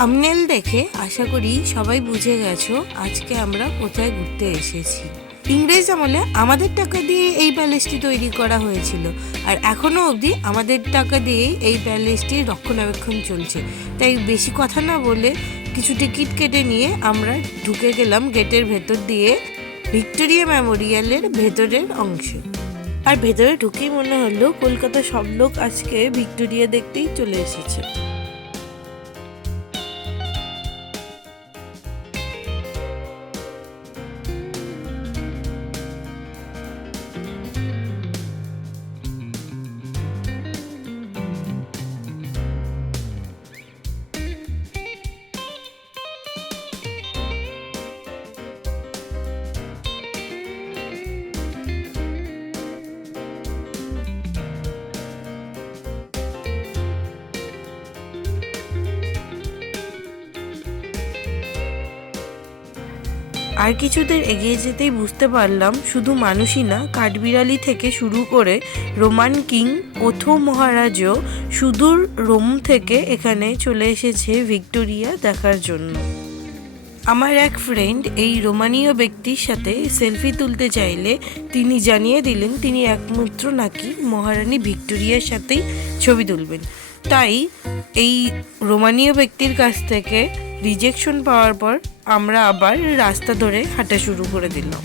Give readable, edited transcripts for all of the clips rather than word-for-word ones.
Thumbnail দেখে আশা করি সবাই বুঝে গেছো আজকে আমরা কোথায় ঘুরতে এসেছি। ইংরেজ আমলে আমাদের টাকা দিয়ে এই প্যালেসটি তৈরি করা হয়েছিল, আর এখনও অবধি আমাদের টাকা দিয়েই এই প্যালেসটির রক্ষণাবেক্ষণ চলছে। তাই বেশি কথা না বলে কিছু টিকিট কেটে নিয়ে আমরা ঢুকে গেলাম গেটের ভেতর দিয়ে ভিক্টোরিয়া মেমোরিয়ালের ভেতরের অংশে। আর ভেতরে ঢুকেই মনে হলো কলকাতার সব লোক আজকে ভিক্টোরিয়া দেখতেই চলে এসেছে। আর কিছুদের এগিয়ে যেতেই বুঝতে পারলাম শুধু মানুষই না, কাঠবিড়ালি থেকে শুরু করে রোমান কিং ওথো মহারাজও সুদূর রোম থেকে এখানে চলে এসেছে ভিক্টোরিয়া দেখার জন্য। আমার এক ফ্রেন্ড এই রোমানীয় ব্যক্তির সাথে সেলফি তুলতে চাইলে তিনি জানিয়ে দিলেন তিনি একমাত্র নাকি মহারানী ভিক্টোরিয়ার সাথেই ছবি তুলবেন। তাই এই রোমানীয় ব্যক্তির কাছ থেকে রিজেকশন পাওয়ার পর আমরা আবার রাস্তা ধরে হাঁটা শুরু করে দিলাম।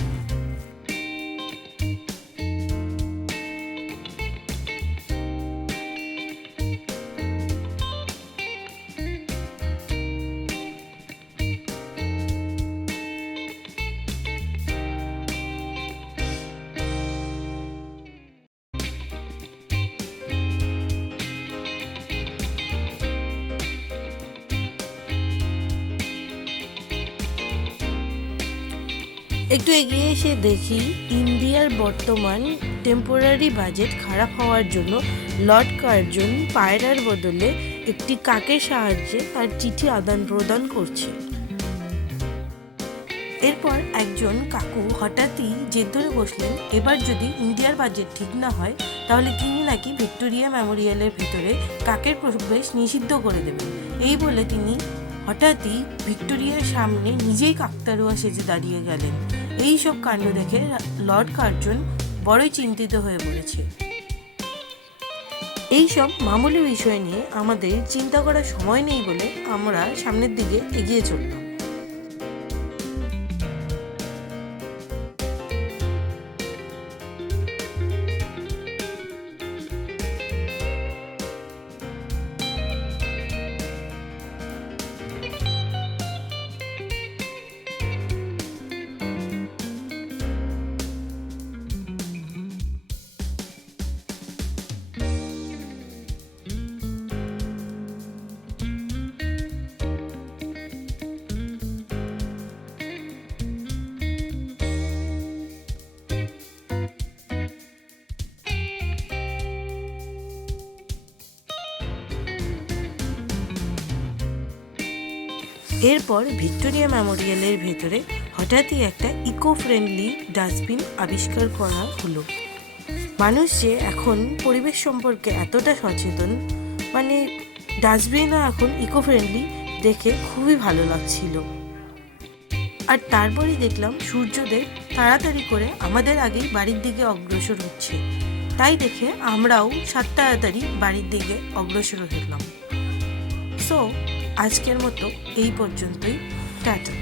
একটু এগিয়ে এসে দেখি ইন্ডিয়ার বর্তমান টেম্পোরারি বাজেট খারাপ হওয়ার জন্য লর্ড কার্জন পায়রার বদলে একটি কাকের সাহায্যে তার চিঠি আদান প্রদান করছে। এরপর একজন কাকু হঠাৎই জেদ ধরে বসলেন এবার যদি ইন্ডিয়ার বাজেট ঠিক না হয় তাহলে তিনি নাকি ভিক্টোরিয়া মেমোরিয়ালের ভেতরে কাকের প্রবেশ নিষিদ্ধ করে দেবেন। এই বলে তিনি হঠাৎই ভিক্টোরিয়ার সামনে নিজেই কাকতারুয়া সেজে দাঁড়িয়ে গেলেন। এই সব কাণ্ড দেখে লর্ড কার্জন বড়ই চিন্তিত হয়ে পড়েছে। এই সব মামুলি বিষয় নিয়ে আমাদের চিন্তা করার সময় নেই বলে আমরা সামনের দিকে এগিয়ে চললাম। এরপর ভিক্টোরিয়া মেমোরিয়ালের ভেতরে হঠাৎই একটা ইকো ফ্রেন্ডলি ডাস্টবিন আবিষ্কার করা হলো। মানুষ যে এখন পরিবেশ সম্পর্কে এতটা সচেতন, মানে ডাস্টবিনও এখন ইকো ফ্রেন্ডলি দেখে খুবই ভালো লাগছিল। আর তারপরেই দেখলাম সূর্যদেব তাড়াতাড়ি করে আমাদের আগেই বাড়ির দিকে অগ্রসর হচ্ছে। তাই দেখে আমরাও তাড়াতাড়ি বাড়ির দিকে অগ্রসর হলাম। সো আজকের মতো এই পর্যন্তই, টাটা।